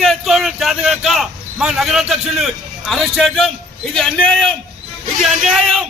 గా ఎత్తుకోవడం చేతగాక మా నగరాధ్యక్షుడిని అరెస్ట్ చేయడం ఇది అన్యాయం, ఇది అన్యాయం.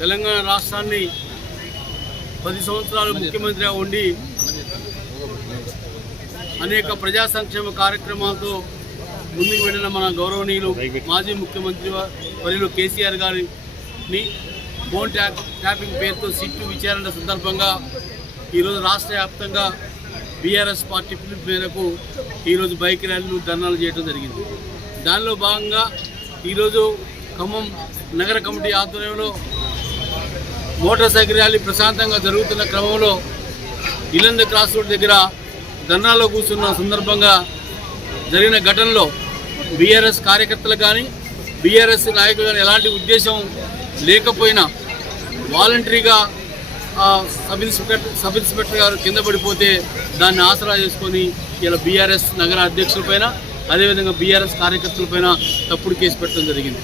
తెలంగాణ రాష్ట్రాన్ని 10 సంవత్సరాలు ముఖ్యమంత్రిగా ఉండి అనేక ప్రజా సంక్షేమ కార్యక్రమాలతో ముందుకు వెళ్ళిన మన గౌరవనీయులు మాజీ ముఖ్యమంత్రి వర్యులు కేసీఆర్ గారిని ఫోన్ ట్యాపింగ్ పేరుతో సిట్టు విచారణ సందర్భంగా ఈరోజు రాష్ట్ర వ్యాప్తంగా బీఆర్ఎస్ పార్టీ పిలుపు మేరకు ఈరోజు బైక్ ర్యాలీలు ధర్నాలు చేయడం జరిగింది. దానిలో భాగంగా ఈరోజు ఖమ్మం నగర కమిటీ ఆధ్వర్యంలో మోటార్ సైకిల్ ర్యాలీ ప్రశాంతంగా జరుగుతున్న క్రమంలో ఇల్లంద క్రాస్ రోడ్ దగ్గర ధర్నాలో కూర్చున్న సందర్భంగా జరిగిన ఘటనలో బీఆర్ఎస్ కార్యకర్తలు కానీ బీఆర్ఎస్ నాయకులు కానీ ఎలాంటి ఉద్దేశం లేకపోయినా వాలంటరీగా సబ్ ఇన్స్పెక్టర్ గారు కింద పడిపోతే దాన్ని ఆసరా చేసుకొని ఇలా బీఆర్ఎస్ నగర అధ్యక్షులపైన అదేవిధంగా బీఆర్ఎస్ కార్యకర్తలపైన తప్పుడు కేసు పెట్టడం జరిగింది.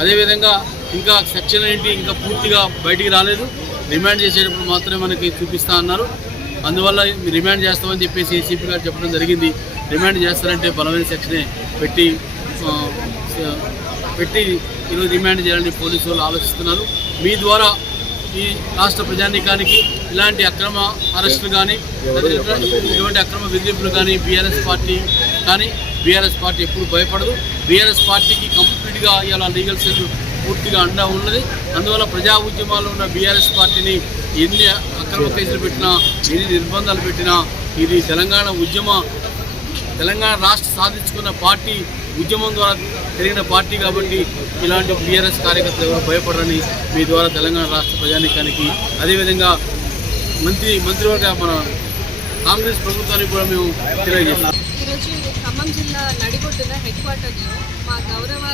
అదేవిధంగా ఇంకా సెక్షన్ ఏంటి ఇంకా పూర్తిగా బయటికి రాలేదు, రిమాండ్ చేసేటప్పుడు మాత్రమే మనకి చూపిస్తా అన్నారు. అందువల్ల రిమాండ్ చేస్తామని చెప్పేసి ఏసీపీ గారు చెప్పడం జరిగింది. రిమాండ్ చేస్తారంటే బలమైన సెక్షనే పెట్టి ఈరోజు రిమాండ్ చేయాలని పోలీసు వాళ్ళు ఆలోచిస్తున్నారు. మీ ద్వారా ఈ రాష్ట్ర ప్రజానీకానికి ఇలాంటి అక్రమ అరెస్టులు కానీ ఇటువంటి అక్రమ బెదిరింపులు కానీ బీఆర్ఎస్ పార్టీ ఎప్పుడు భయపడదు. బీఆర్ఎస్ పార్టీకి కంప్లీట్గా ఇలా లీగల్ సెల్ పూర్తిగా అండా ఉన్నది. అందువల్ల ప్రజా ఉద్యమాల్లో ఉన్న బీఆర్ఎస్ పార్టీని ఎన్ని అక్రమ కేసులు పెట్టినా ఎన్ని నిర్బంధాలు పెట్టినా ఇది తెలంగాణ రాష్ట్ర సాధించుకున్న పార్టీ ఉద్యమం ద్వారా పెరిగిన పార్టీ కాబట్టి ఇలాంటి బీఆర్ఎస్ కార్యకర్తలు ఎవరు భయపడరని మీ ద్వారా తెలంగాణ రాష్ట్ర ప్రజానీకానికి అదేవిధంగా మంత్రివర్గ మన కాంగ్రెస్ ప్రభుత్వానికి కూడా మేము తెలియజేస్తాం. ఈరోజు ఖమ్మం జిల్లా నడిబొడ్డున హెడ్ క్వార్టర్లో మా గౌరవ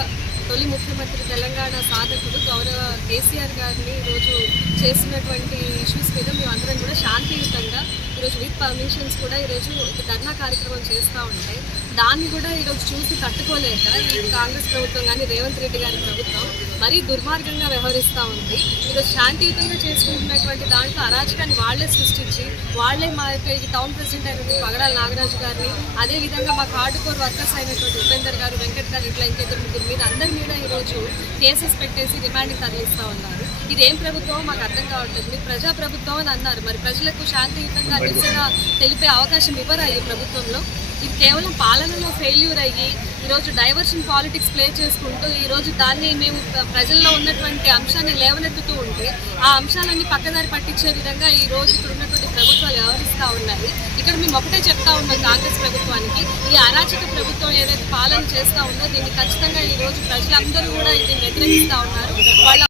తొలి ముఖ్యమంత్రి తెలంగాణ సాధకుడు గౌరవ కేసీఆర్ గారిని ఈరోజు చేసినటువంటి ఇష్యూస్ మీద మేము అందరం కూడా శాంతియుతంగా ఈరోజు విత్ పర్మిషన్స్ కూడా ఈరోజు ఒక ధర్నా కార్యక్రమం చేస్తూ ఉంటాయి. దాన్ని కూడా ఈరోజు చూసి తట్టుకోలేక ఈ కాంగ్రెస్ ప్రభుత్వం కానీ రేవంత్ రెడ్డి గారి ప్రభుత్వం మరీ దుర్మార్గంగా వ్యవహరిస్తూ ఉంది. ఈరోజు శాంతియుతంగా చేసుకుంటున్నటువంటి దాంట్లో అరాచకాన్ని వాళ్లే సృష్టించి వాళ్లే మా యొక్క ఈ టౌన్ ప్రెసిడెంట్ అయినటువంటి పగడాల నాగరాజు గారిని అదేవిధంగా మా హార్డ్కోర్ వర్కర్స్ అయినటువంటి ఉపేందర్ గారు వెంకట్ గారు ఇట్లా ఇంకెద్దరు ముగ్గురు మీద అందరి మీద ఈరోజు కేసెస్ పెట్టేసి రిమాండ్కి తరలిస్తూ ఉన్నారు. ఇదేం ప్రభుత్వం మాకు అర్థం కావట్లేదు. మీరు ప్రజా ప్రభుత్వం అని అన్నారు, మరి ప్రజలకు శాంతియుతంగా నిరసన తెలిపే అవకాశం ఇవ్వరా ఈ ప్రభుత్వంలో? ఇది కేవలం పాలనలో ఫెయిల్యూర్ అయ్యి ఈరోజు డైవర్షన్ పాలిటిక్స్ ప్లే చేసుకుంటూ ఈరోజు దాన్ని మేము ప్రజల్లో ఉన్నటువంటి అంశాన్ని లేవనెత్తుతూ ఉంటే ఆ అంశాలన్నీ పక్కదారి పట్టించే విధంగా ఈరోజు ఇక్కడ ఉన్నటువంటి ప్రభుత్వాలు వ్యవహరిస్తూ ఉన్నాయి. ఇక్కడ మేము ఒకటే చెప్తా ఉన్నాం కాంగ్రెస్ ప్రభుత్వానికి, ఈ అరాచక ప్రభుత్వం ఏదైతే పాలన చేస్తూ ఉందో దీన్ని ఖచ్చితంగా ఈరోజు ప్రజలందరూ కూడా దీన్ని వ్యతిరేకిస్తూ ఉన్నారు. వాళ్ళ